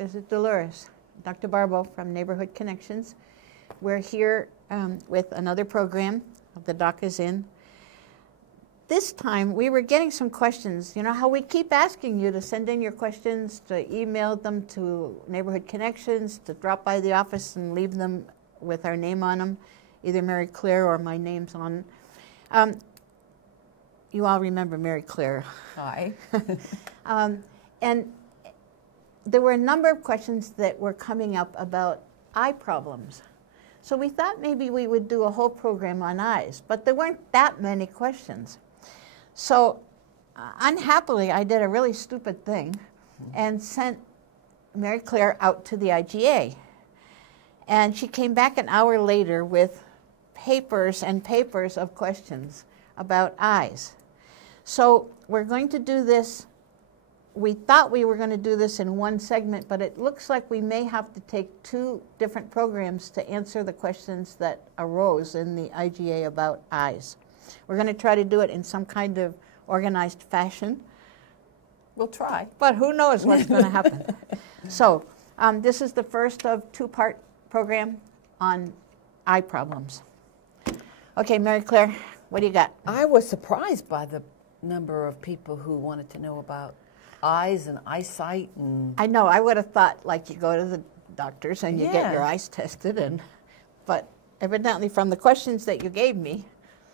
This is Dolores, Dr. Barbeau from Neighborhood Connections. We're here with another program. The doc is in. This time we were getting some questions. You know how we keep asking you to send in your questions, to email them to Neighborhood Connections, to drop by the office and leave them with our name on them, either Mary Claire or my name's on. You all remember Mary Claire. Hi. And there were a number of questions that were coming up about eye problems. So we thought maybe we would do a whole program on eyes, but there weren't that many questions. So unhappily, I did a really stupid thing and sent Mary Claire out to the IGA. And she came back an hour later with papers and papers of questions about eyes. So we're going to do this. We thought we were going to do this in one segment, but it looks like we may have to take two different programs to answer the questions that arose in the IGA about eyes. We're going to try to do it in some kind of organized fashion. We'll try. But who knows what's going to happen. So this is the first of two-part program on eye problems. Okay, Mary Claire, what do you got? I was surprised by the number of people who wanted to know about eyes and eyesight. And I know, I would have thought like you go to the doctors and you get your eyes tested, but evidently from the questions that you gave me.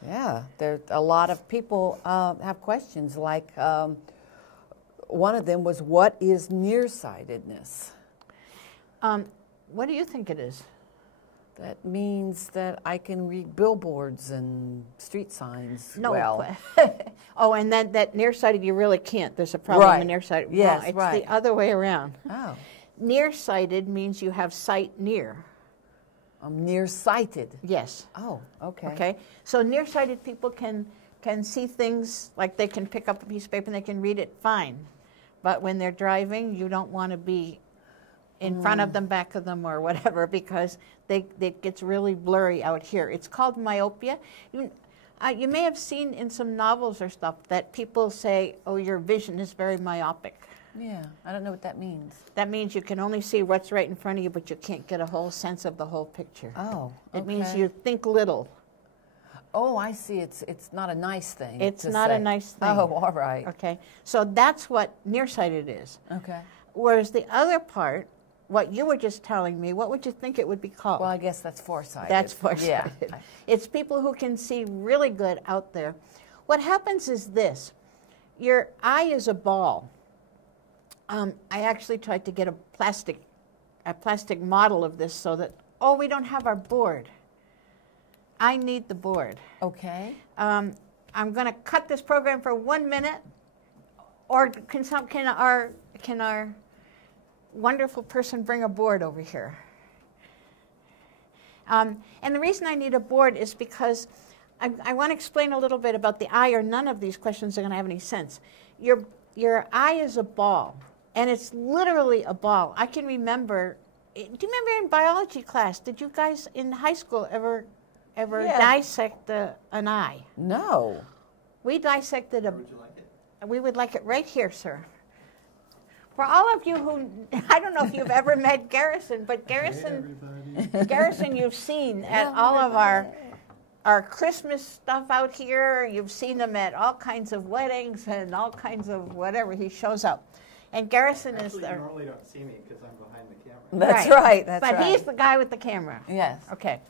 Yeah, there a lot of people have questions like one of them was, what is nearsightedness? What do you think it is? That means that I can read billboards and street signs well. Oh, and that nearsighted you really can't. There's a problem with nearsighted. Yes, no, it's the other way around. Oh. Nearsighted means you have sight near. I'm nearsighted. Yes. Oh, okay. Okay. So nearsighted people can see things, like they can pick up a piece of paper and they can read it fine. But when they're driving, you don't want to be in front of them, back of them, or whatever, because it gets really blurry out here. It's called myopia. You may have seen in some novels or stuff that people say, oh, your vision is very myopic. Yeah, I don't know what that means. That means you can only see what's right in front of you, but you can't get a whole sense of the whole picture. Oh, okay. It means you think little. Oh, I see. It's not a nice thing. It's not a nice thing. Oh, all right. Okay, so that's what nearsighted is. Okay. Whereas the other part, what you were just telling me, what would you think it would be called? Well, I guess that's foresighted. That's foresighted. Yeah. It's people who can see really good out there. What happens is this. Your eye is a ball. I actually tried to get a plastic model of this so that, we don't have our board. I need the board. Okay. I'm going to cut this program for 1 minute, or can our wonderful person bring a board over here? And the reason I need a board is because I want to explain a little bit about the eye, or none of these questions are going to have any sense. Your eye is a ball, and it's literally a ball. I can remember, do you remember in biology class, did you guys in high school ever dissect an eye? No. We dissected Where would you like it? We would like it right here, sir. For all of you who, I don't know if you've ever met Garrison, but Garrison you've seen at all of our Christmas stuff out here. You've seen him at all kinds of weddings and all kinds of whatever. He shows up. And Garrison is there. You normally don't see me because I'm behind the camera. That's right. That's but right. he's the guy with the camera. Yes. Okay.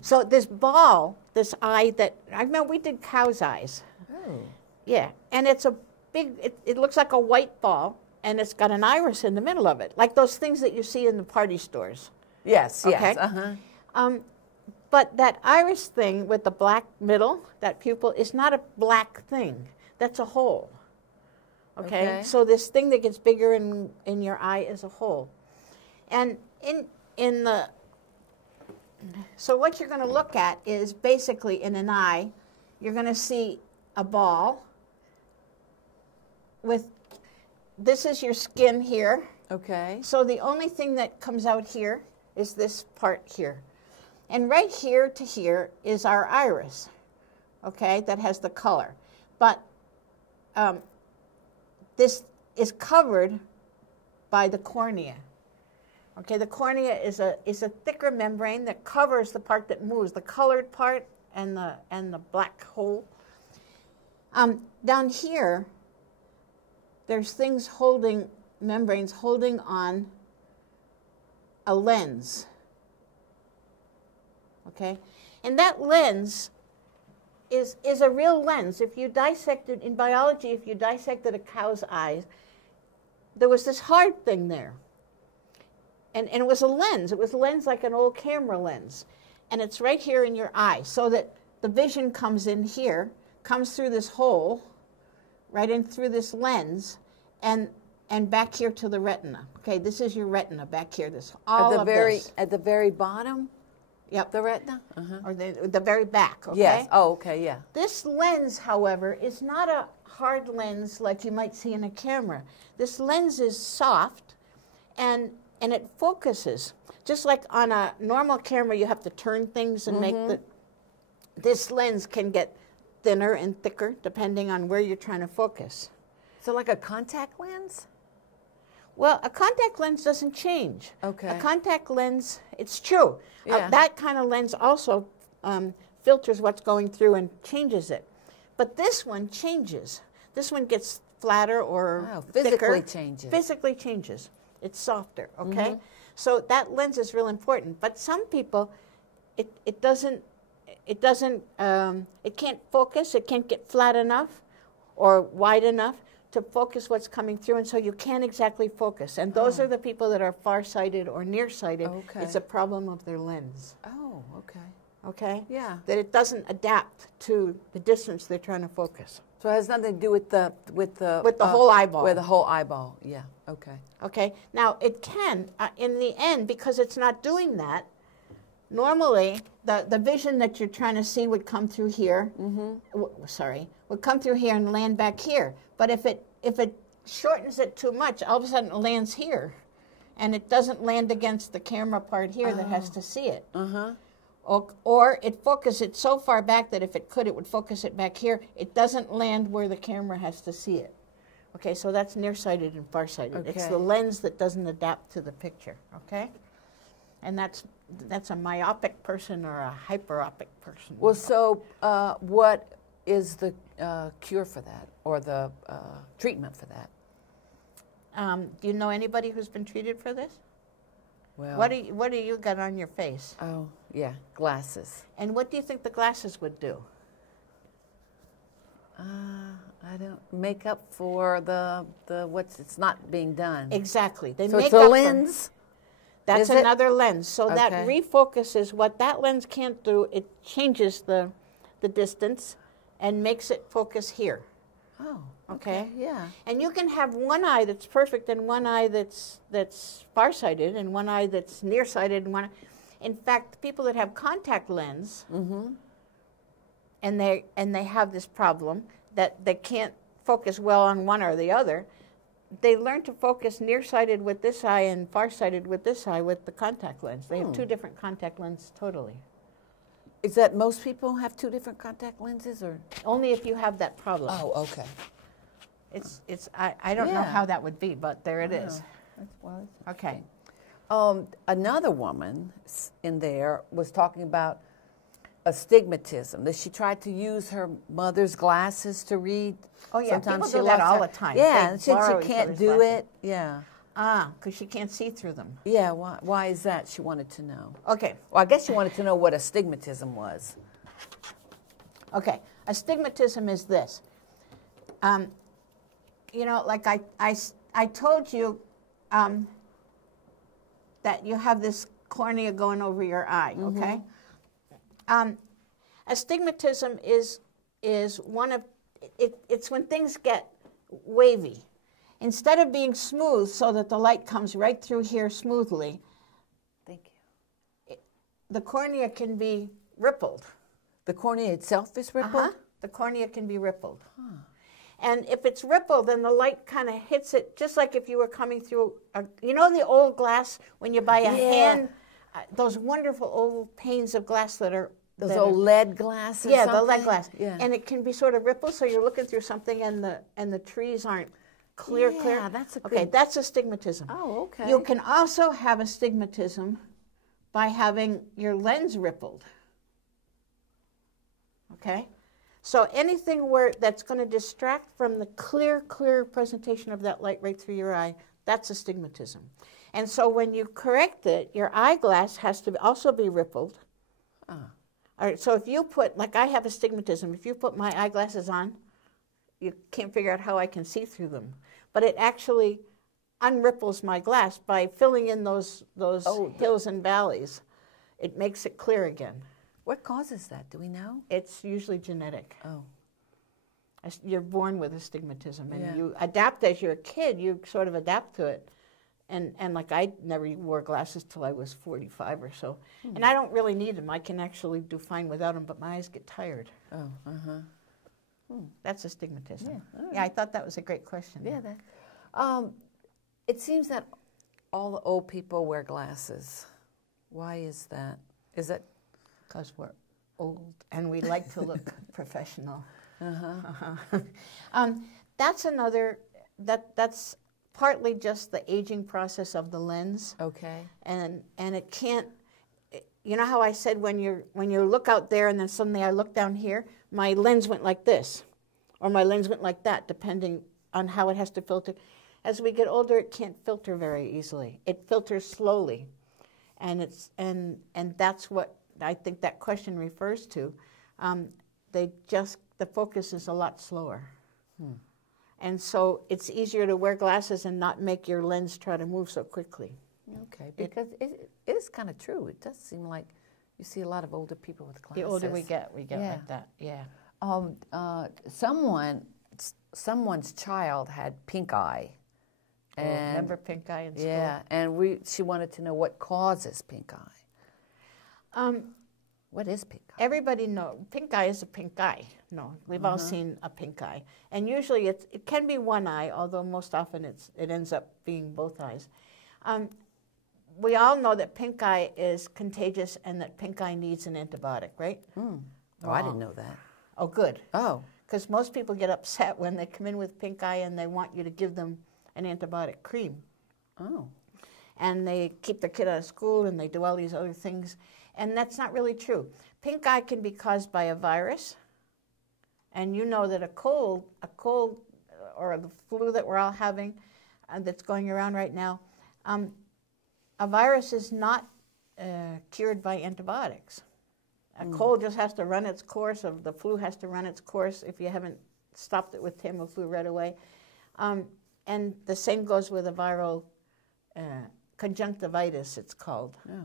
So this ball, this eye that, I remember we did cow's eyes. Oh. Yeah, and it's a big, it looks like a white ball, and it's got an iris in the middle of it, like those things that you see in the party stores. Yes, Okay? yes. Uh-huh. But that iris thing with the black middle, that pupil, is not a black thing. That's a hole. Okay? So this thing that gets bigger in your eye is a hole. And so what you're going to look at is basically in an eye, you're going to see a ball with, this is your skin here. Okay. So the only thing that comes out here is this part here. And right here to here is our iris, okay, that has the color. But this is covered by the cornea. Okay, the cornea is a thicker membrane that covers the part that moves, the colored part and the black hole. Down here, there's things holding, membranes holding on a lens. Okay, and that lens is a real lens. If you dissected, in biology, if you dissected a cow's eyes, there was this hard thing there. And it was a lens. It was a lens like an old camera lens. And it's right here in your eye, so that the vision comes in here, comes through this hole, right in through this lens, and back here to the retina. Okay, this is your retina back here. This all of this. At the very bottom? Yep. The retina? Or the very back, okay? Yes. Oh, okay, yeah. This lens, however, is not a hard lens like you might see in a camera. This lens is soft, and it focuses. Just like on a normal camera, you have to turn things and make this lens can get thinner and thicker depending on where you're trying to focus. So like a contact lens? Well, a contact lens doesn't change. Okay. A contact lens, it's true. Yeah. That kind of lens also filters what's going through and changes it. But this one changes. This one gets flatter or physically thicker. changes. Physically changes. It's softer, okay? So that lens is real important. But some people, it can't focus, it can't get flat enough or wide enough to focus what's coming through, and so you can't exactly focus. And those are the people that are farsighted or nearsighted. Okay. It's a problem of their lens. Oh, okay. Okay? Yeah. That it doesn't adapt to the distance they're trying to focus. So it has nothing to do with the whole eyeball. With the whole eyeball. Yeah. Okay. Okay. Now it can, in the end, because it's not doing that. Normally, the vision that you're trying to see would come through here. Would come through here and land back here. But if it shortens it too much, all of a sudden it lands here, and it doesn't land against the camera part here that has to see it. Or it focuses it so far back that if it could, it would focus it back here. It doesn't land where the camera has to see it. Okay, so that's nearsighted and farsighted. Okay. It's the lens that doesn't adapt to the picture. Okay, and that's a myopic person or a hyperopic person. Well, so what is the cure for that, or the treatment for that? Do you know anybody who's been treated for this? Well, What do you got on your face? Oh, yeah, glasses. And what do you think the glasses would do? I don't make up for the it's not being done. Exactly. They So make it's a up lens. That's Is it? another lens. So that Okay. refocuses what that lens can't do. It changes the distance and makes it focus here. Oh, Okay. yeah. And you can have one eye that's perfect and one eye that's farsighted and one eye that's nearsighted and one. In fact, people that have contact lens and they have this problem that they can't focus well on one or the other, they learn to focus nearsighted with this eye and farsighted with this eye with the contact lens. They have two different contact lenses totally. Is that most people have two different contact lenses, or? Only if you have that problem. Oh, okay. I don't know Yeah. how that would be, but there it is. Well, Okay. another woman in there was talking about astigmatism, that she tried to use her mother's glasses to read. Oh, yeah, Sometimes people she do that lost all her- the time. Yeah, They and since borrow she each can't other's do glasses. it, yeah. Because you can't see through them. Yeah, why is that? She wanted to know. Okay. Well, I guess she wanted to know what astigmatism was. Okay. Astigmatism is this. You know, like I told you that you have this cornea going over your eye, okay? Astigmatism is one of, it's when things get wavy. Instead of being smooth so that the light comes right through here smoothly, Thank you. the cornea can be rippled. The cornea itself is rippled? The cornea can be rippled. And if it's rippled, then the light kind of hits it, just like if you were coming through, you know the old glass when you buy a hand, those wonderful old panes of glass that are... Those old lead glasses? Yeah, the lead glass. Yeah. And it can be sort of rippled, so you're looking through something and the trees aren't clear. Yeah, that's a good... Okay, that's astigmatism. Oh, okay. You can also have astigmatism by having your lens rippled. Okay? So anything that's going to distract from the clear presentation of that light right through your eye, that's astigmatism. And so when you correct it, your eyeglass has to also be rippled. All right, so if you put, like I have astigmatism, if you put my eyeglasses on, you can't figure out how I can see through them. But it actually unripples my glass by filling in those hills and valleys. It makes it clear again. What causes that? Do we know? It's usually genetic. Oh. You're born with astigmatism, and Yeah. you adapt as you're a kid. You sort of adapt to it. And like I never wore glasses till I was 45 or so. And I don't really need them. I can actually do fine without them, but my eyes get tired. Oh, That's astigmatism. Yeah, all right. Yeah, I thought that was a great question. Yeah, that. It seems that all the old people wear glasses. Why is that? Is it? Because we're old and we like to look professional. That's another, that's partly just the aging process of the lens. Okay. And it can't, you know how I said when you look out there and then suddenly I look down here, my lens went like this, or my lens went like that, depending on how it has to filter. As we get older, it can't filter very easily. It filters slowly, and that's what I think that question refers to. The focus is a lot slower. And so it's easier to wear glasses and not make your lens try to move so quickly. Okay, because it is kind of true. It does seem like you see a lot of older people with glasses. The older we get Yeah. like that, yeah. Someone's child had pink eye. And remember pink eye in school? yeah, and she wanted to know what causes pink eye. What is pink eye? Everybody knows pink eye is a pink eye. No, we've all seen a pink eye, and usually it can be one eye, although most often it ends up being both eyes. We all know that pink eye is contagious and that pink eye needs an antibiotic, right? Oh, I didn't know that. Oh, good. Oh, Because most people get upset when they come in with pink eye and they want you to give them an antibiotic cream. oh, And they keep their kid out of school and they do all these other things. And that's not really true. Pink eye can be caused by a virus. And you know that a cold or the flu that we're all having that's going around right now, a virus is not cured by antibiotics. A cold just has to run its course, or the flu has to run its course if you haven't stopped it with Tamiflu right away. And the same goes with a viral conjunctivitis, it's called. oh.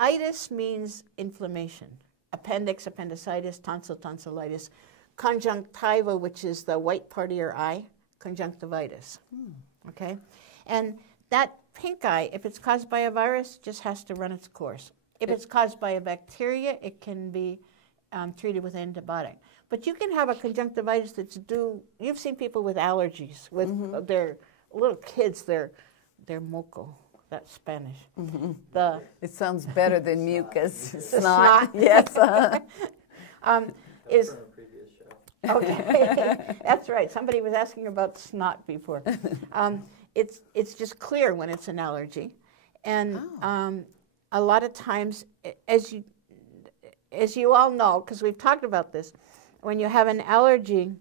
Itis means inflammation. Appendix, appendicitis, tonsil, tonsillitis. Conjunctiva, which is the white part of your eye, conjunctivitis. Okay? And that pink eye, if it's caused by a virus, just has to run its course. If it's caused by a bacteria, it can be treated with antibiotic. But you can have a conjunctivitis that's due, you've seen people with allergies, with their little kids, they're moco. That's Spanish. It sounds better than mucus. Snot. Yes. Is From a previous show. okay. That's right. Somebody was asking about snot before. It's just clear when it's an allergy, and a lot of times, as you all know, because we've talked about this, when you have an allergy,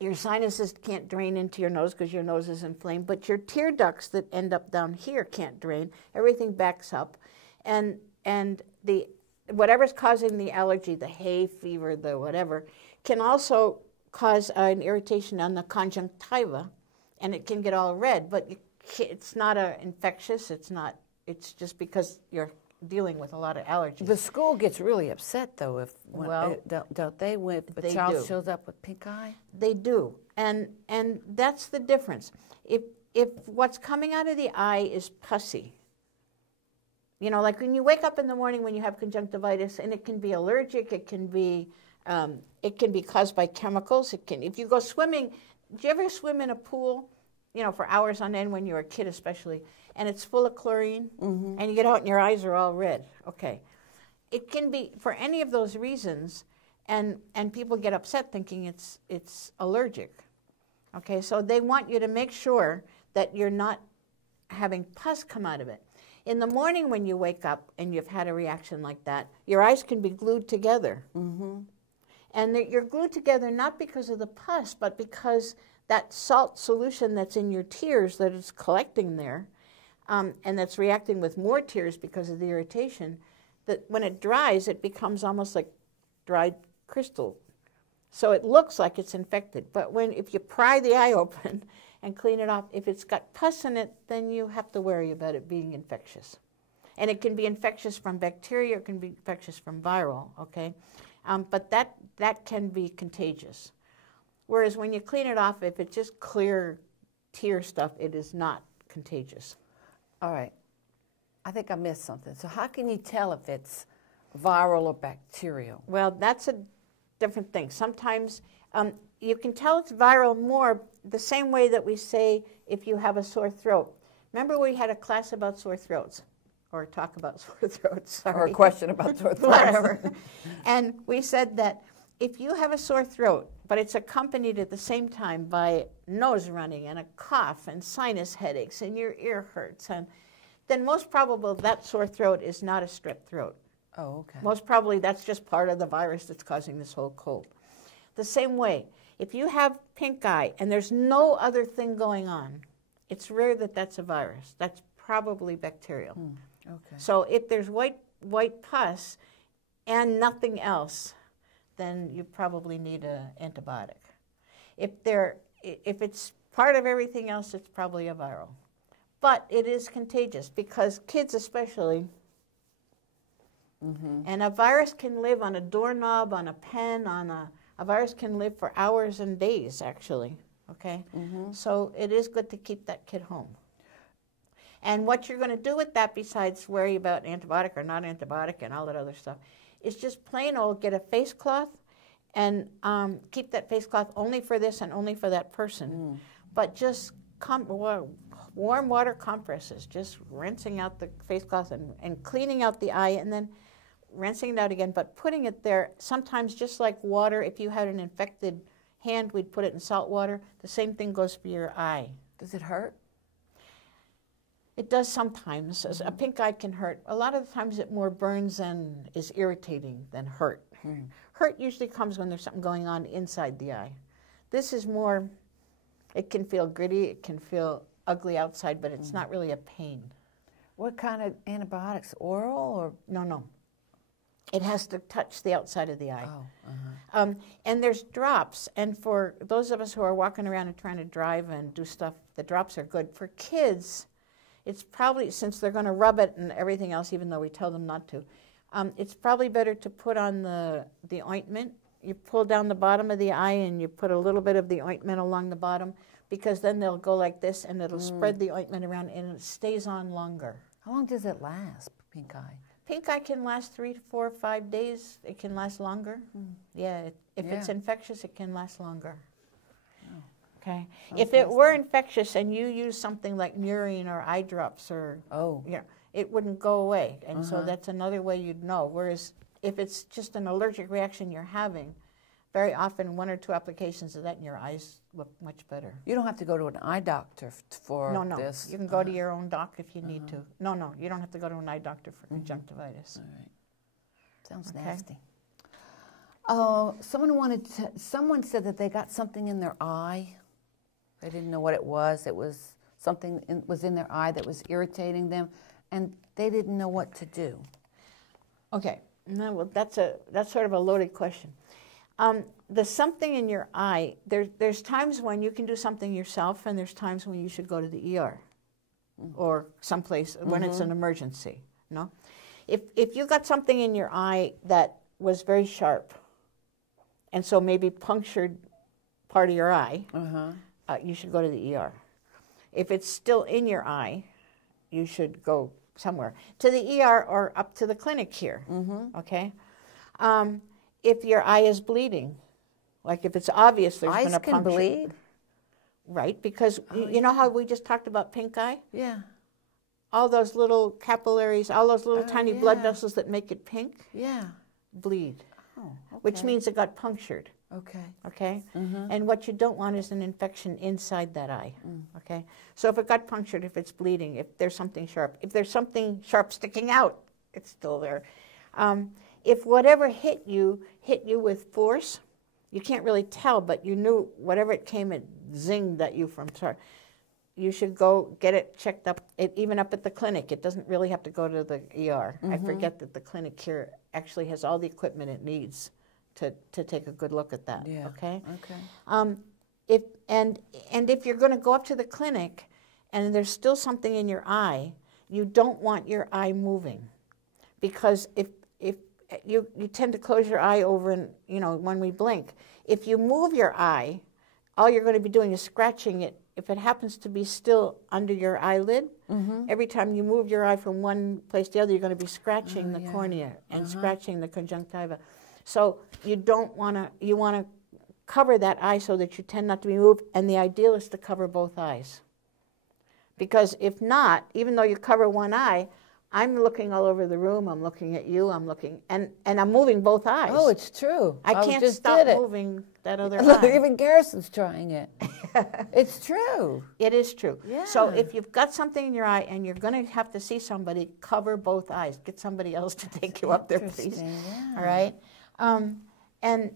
your sinuses can't drain into your nose because your nose is inflamed, but your tear ducts that end up down here can't drain. Everything backs up, and the whatever's causing the allergy, the hay fever, the whatever, can also cause an irritation on the conjunctiva, and it can get all red. But it's not infectious. It's just because you're dealing with a lot of allergies. The school gets really upset, though, if don't they? If a They child do. shows up with pink eye. They do, and that's the difference. If what's coming out of the eye is pussy, you know, like when you wake up in the morning when you have conjunctivitis, and it can be allergic, it can be caused by chemicals. If you go swimming, do you ever swim in a pool, you know, for hours on end when you're a kid especially, and it's full of chlorine, and you get out and your eyes are all red? Okay. It can be for any of those reasons, and people get upset thinking it's allergic. Okay, so they want you to make sure that you're not having pus come out of it. In the morning when you wake up and you've had a reaction like that, your eyes can be glued together. And you're glued together not because of the pus, but because that salt solution that's in your tears that is collecting there, and that's reacting with more tears because of the irritation, that when it dries, it becomes almost like dried crystal. So it looks like it's infected. But if you pry the eye open and clean it off, if it's got pus in it, then you have to worry about it being infectious. And it can be infectious from bacteria, or it can be infectious from viral, okay? But that can be contagious. Whereas when you clean it off, if it's just clear tear stuff, it is not contagious. All right. I think I missed something. So how can you tell if it's viral or bacterial? Well, that's a different thing. Sometimes you can tell it's viral more the same way that we say if you have a sore throat. Remember we had a class about sore throats, or talk about sore throats. Sorry. Or a question about sore throats. Whatever. And we said that if you have a sore throat, but it's accompanied at the same time by nose running and a cough and sinus headaches and your ear hurts, and then most probable that sore throat is not a strep throat. Oh, okay. Most probably that's just part of the virus that's causing this whole cold. The same way, if you have pink eye and there's no other thing going on, it's rare that that's a virus. That's probably bacterial. Okay. So if there's white pus and nothing else, then you probably need an antibiotic. If it's part of everything else, it's probably a viral. But it is contagious because kids especially, and a virus can live on a doorknob, on a pen, a virus can live for hours and days actually, okay? So it is good to keep that kid home. And what you're going to do with that, besides worry about antibiotic or not antibiotic and all that other stuff, is just plain old get a face cloth and keep that face cloth only for this and only for that person. But just warm water compresses, just rinsing out the face cloth and cleaning out the eye and then rinsing it out again, but putting it there, sometimes just like water, if you had an infected hand, we'd put it in salt water. The same thing goes for your eye. Does it hurt? It does sometimes. A pink eye can hurt. A lot of the times it more burns and is irritating than hurt. Hurt usually comes when there's something going on inside the eye. This is more, it can feel gritty, it can feel ugly outside, but it's not really a pain. What kind of antibiotics? Oral or? No. It has to touch the outside of the eye. Oh, And there's drops. And for those of us who are walking around and trying to drive and do stuff, the drops are good. For kids, it's probably, since they're going to rub it and everything else, even though we tell them not to, it's probably better to put on the ointment. You pull down the bottom of the eye and you put a little bit of the ointment along the bottom, because then they'll go like this and it'll spread the ointment around and it stays on longer. How long does it last, pink eye? Pink eye can last 3 to 4 or 5 days. It can last longer. Yeah, if it's infectious, it can last longer. Okay. If it were infectious and you use something like murine or eye drops or it wouldn't go away. And so that's another way you'd know. Whereas if it's just an allergic reaction you're having, very often 1 or 2 applications of that and your eyes look much better. You don't have to go to an eye doctor for this. You can go to your own doc if you need to. No, you don't have to go to an eye doctor for conjunctivitis. All right. Sounds nasty. Oh, someone said that they got something in their eye. They didn't know what it was. It was something was in their eye that was irritating them, and they didn't know what to do. Okay. No, well, that's sort of a loaded question. The something in your eye, there's times when you can do something yourself, and there's times when you should go to the ER or someplace when it's an emergency. No, if you got something in your eye that was very sharp, and so maybe punctured part of your eye, you should go to the ER. If it's still in your eye, you should go somewhere to the ER or up to the clinic here. Okay. If your eye is bleeding, like if it's obvious there's been a puncture. Eyes can bleed? Right, because you know how we just talked about pink eye? Yeah. All those little capillaries, all those little tiny blood vessels that make it pink bleed. bleed, Oh, okay. which means it got punctured. Okay. Okay? And what you don't want is an infection inside that eye. Okay? So if it got punctured, if it's bleeding, if there's something sharp sticking out, it's still there. If whatever hit you with force, you can't really tell, but you knew whatever it came, it zinged at you from start. You should go get it checked up, even up at the clinic. It doesn't really have to go to the ER. I forget that the clinic here actually has all the equipment it needs to take a good look at that. Yeah. Okay. Okay. If you're going to go up to the clinic and there's still something in your eye, you don't want your eye moving, because if you tend to close your eye over, and when we blink. If you move your eye, all you're going to be doing is scratching it. If it happens to be still under your eyelid, every time you move your eye from one place to the other, you're going to be scratching the cornea and scratching the conjunctiva. So you don't want to. You want to cover that eye so that you tend not to be moved. And the ideal is to cover both eyes, because if not, even though you cover one eye, I'm looking all over the room, I'm looking at you, I'm looking, and I'm moving both eyes. Oh, it's true. I can't stop moving that other eye. Even Garrison's trying it. It's true. It is true. Yeah. So if you've got something in your eye and you're going to have to see somebody, cover both eyes. Get somebody else to take you up there, please. Yeah. All right? And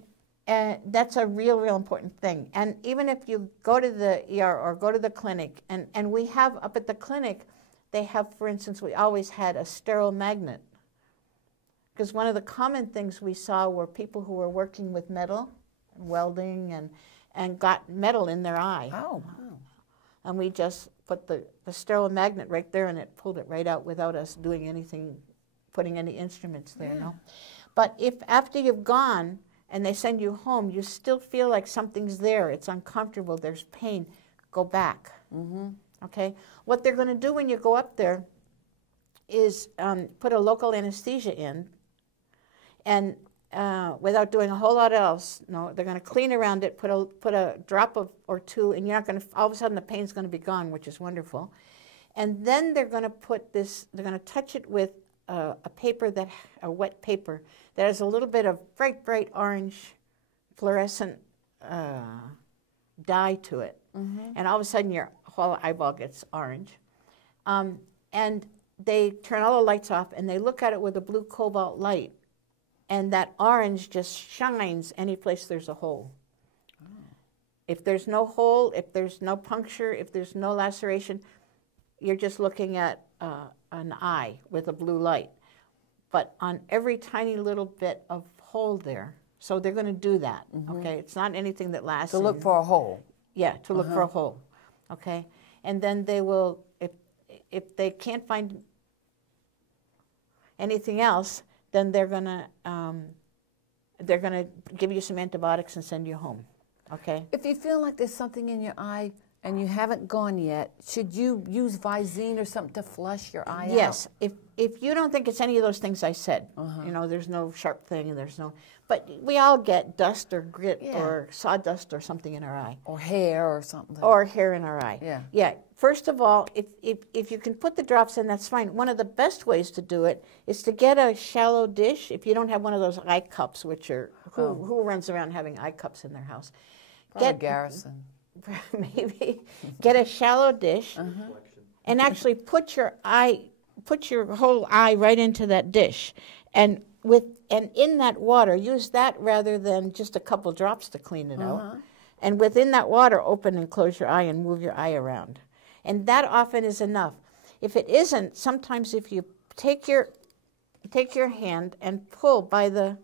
that's a real important thing. And even if you go to the ER or go to the clinic, and we have up at the clinic, they have, for instance, we always had a sterile magnet. Because one of the common things we saw were people who were working with metal, and welding, and got metal in their eye. Oh, wow. And we just put the sterile magnet right there, and it pulled it right out without us doing anything, putting any instruments there, no? But if after you've gone and they send you home, you still feel like something's there, it's uncomfortable, there's pain, go back. Okay? What they're going to do when you go up there is put a local anesthesia in, and without doing a whole lot else, no, they're going to clean around it, put a drop or two, and you're not going to, all of a sudden the pain's going to be gone, which is wonderful. And then they're going to put this, they're going to touch it with a paper, a wet paper, that has a little bit of bright orange fluorescent dye to it. And all of a sudden your whole eyeball gets orange. And they turn all the lights off and they look at it with a blue cobalt light. And that orange just shines any place there's a hole. If there's no hole, if there's no puncture, if there's no laceration, you're just looking at an eye with a blue light. But on every tiny little bit of hole there, so they're going to do that, okay? It's not anything that lasts. To look for a hole. Yeah, to look for a hole, okay? And then they will, if they can't find anything else, then they're gonna give you some antibiotics and send you home, okay? If you feel like there's something in your eye and you haven't gone yet, should you use Visine or something to flush your eye out? Yes, if you don't think it's any of those things I said, you know, there's no sharp thing and there's no, but we all get dust or grit or sawdust or something in our eye. Or hair or something. Or hair in our eye. Yeah. Yeah. First of all, if you can put the drops in, that's fine. One of the best ways to do it is to get a shallow dish. If you don't have one of those eye cups, which are, who runs around having eye cups in their house? Probably Garrison. Maybe. Get a shallow dish and actually put your whole eye right into that dish. And in that water, use that rather than just a couple drops to clean it out. And within that water, open and close your eye and move your eye around. And that often is enough. If it isn't, sometimes if you take your hand and pull by the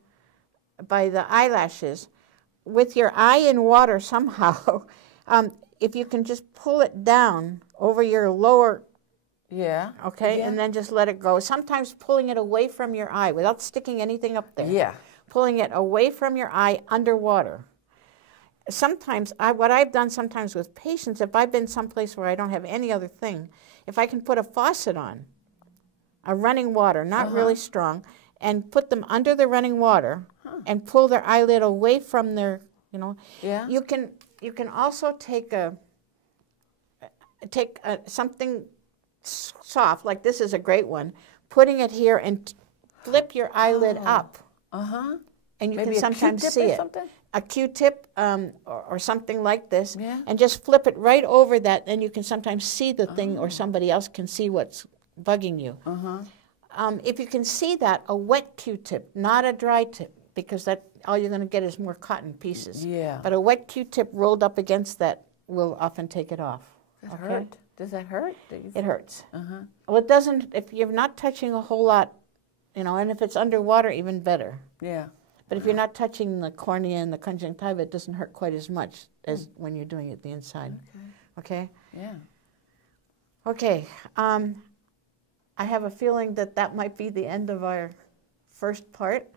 eyelashes with your eye in water somehow, if you can just pull it down over your lower, and then just let it go. Sometimes pulling it away from your eye without sticking anything up there. Yeah. Pulling it away from your eye underwater. Sometimes, what I've done sometimes with patients, if I've been someplace where I don't have any other thing, if I can put a faucet on, a running water, not really strong, and put them under the running water and pull their eyelid away from their, you can also take something soft, like this is a great one, putting it here and flip your eyelid up. And you Maybe can sometimes see it. a Q-tip or something like this, Yeah. and just flip it right over that, then you can sometimes see the thing, or somebody else can see what's bugging you. If you can see that, a wet Q-tip, not a dry tip, because that all you're going to get is more cotton pieces. Yeah. But a wet Q-tip rolled up against that will often take it off. Does it hurt? Does that hurt? It hurts. Well, it doesn't, if you're not touching a whole lot, you know, and if it's underwater, even better. Yeah. But if you're not touching the cornea and the conjunctiva, it doesn't hurt quite as much as when you're doing it the inside. Okay? Yeah. Okay. I have a feeling that that might be the end of our first part.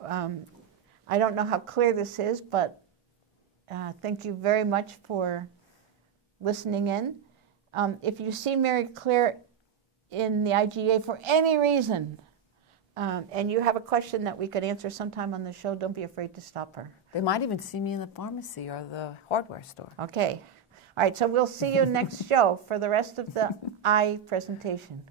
I don't know how clear this is, but thank you very much for listening in. If you see Mary Claire in the IGA for any reason, and you have a question that we could answer sometime on the show, don't be afraid to stop her. They might even see me in the pharmacy or the hardware store. Okay. All right, so we'll see you next show for the rest of the eye presentation.